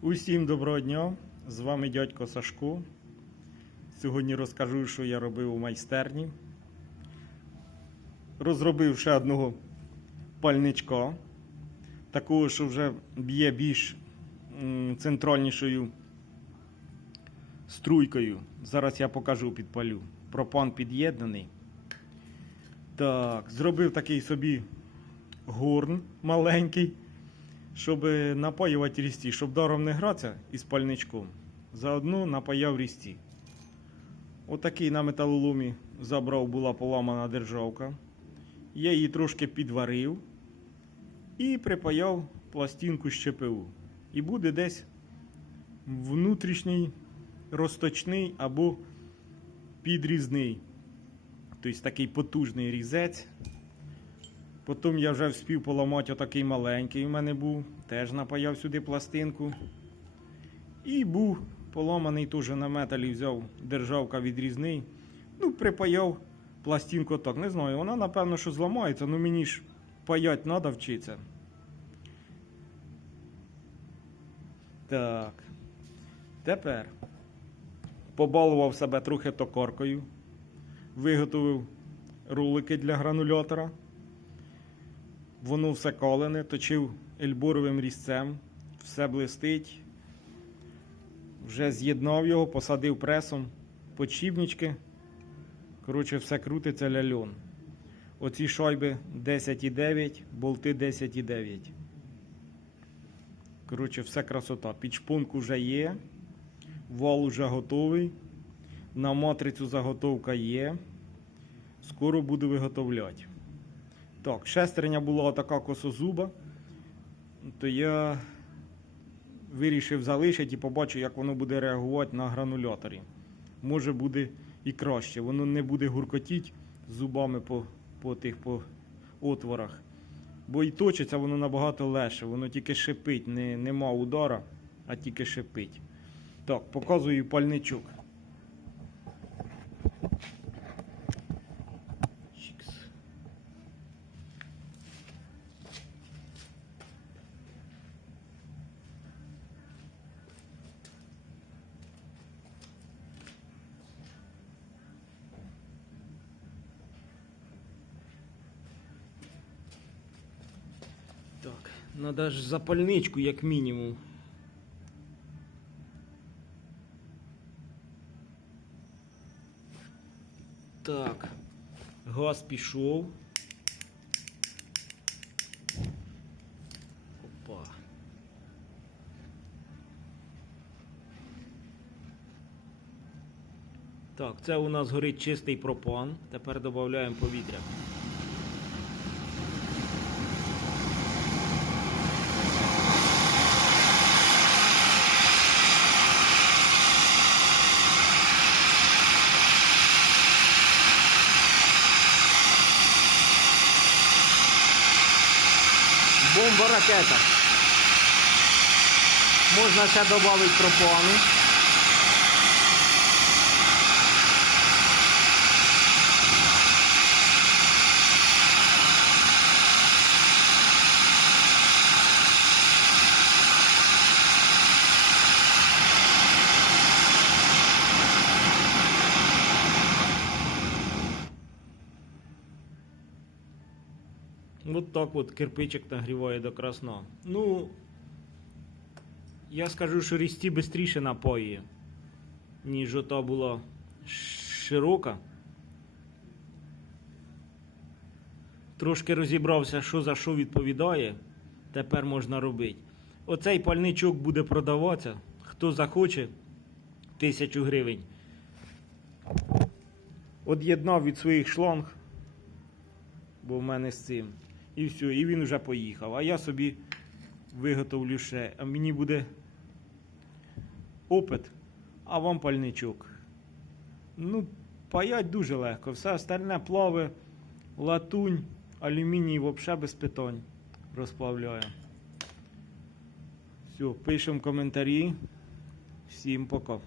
Усім доброго дня! З вами дядько Сашко. Сьогодні розкажу, що я робив у майстерні. Розробив ще одного пальничка, такого, що вже б'є більш центральнішою струйкою. Зараз я покажу підпалю. Пропан під'єднаний. Так, зробив такий собі горн маленький щоб напаювати рісті, щоб даром не гратися із пальничком. Заодно напаяв рісті. Отакий на металоломі забрав, була поламана державка. Я її трошки підварив і припаяв пластинку з ЧПУ. І буде десь внутрішній розточний або підрізний. Тобто такий потужний різець. Потім я вже вспів поламати отакий маленький у мене був. Теж напаяв сюди пластинку. І був поламаний теж на металі, взяв державка відрізний. Ну, припаяв пластинку так. Не знаю, вона напевно що зламається, але мені ж паять треба вчитися. Так. Тепер побалував себе трохи токоркою. Виготовив рулики для гранулятора. Воно все колене, точив ельборовим різцем, все блистить. Вже з'єднав його, посадив пресом, подшипнички. Коротше, все крутиться ляльон. Оці шайби 10,9, болти 10,9. Коротше, все красота. Підшпунк вже є, вал вже готовий. На матрицю заготовка є. Скоро буду виготовляти. Так, шестерня була така косозуба, то я вирішив залишити і побачу, як воно буде реагувати на грануляторі. Може буде і краще. Воно не буде гуркотіти зубами по, по тих по отворах. Бо і точиться воно набагато легше, воно тільки шипить, не, нема удара, а тільки шипить. Так, показую пальничок. Чікс. Так, надо ж запальничку, як мінімум. Так, газ пішов. Опа. Так, це у нас горить чистий пропан. Тепер додаємо повітря. Бомба ракета. Можна ще додати пропану. Вот так от кирпичик нагріває до красна. Ну, я скажу, що рісті швидше напоює, ніж ота була широка. Трошки розібрався, що за що відповідає. Тепер можна робити. Оцей пальничок буде продаватися. Хто захоче, тисячу гривень. Од'єднав від своїх шланг, бо в мене з цим. І все, і він вже поїхав. А я собі виготовлю ще. А мені буде опит, а вам пальничок. Ну, паять дуже легко. Все остальне плави, латунь, алюміній взагалі без питань розплавляю. Все, пишемо коментарі. Всім пока.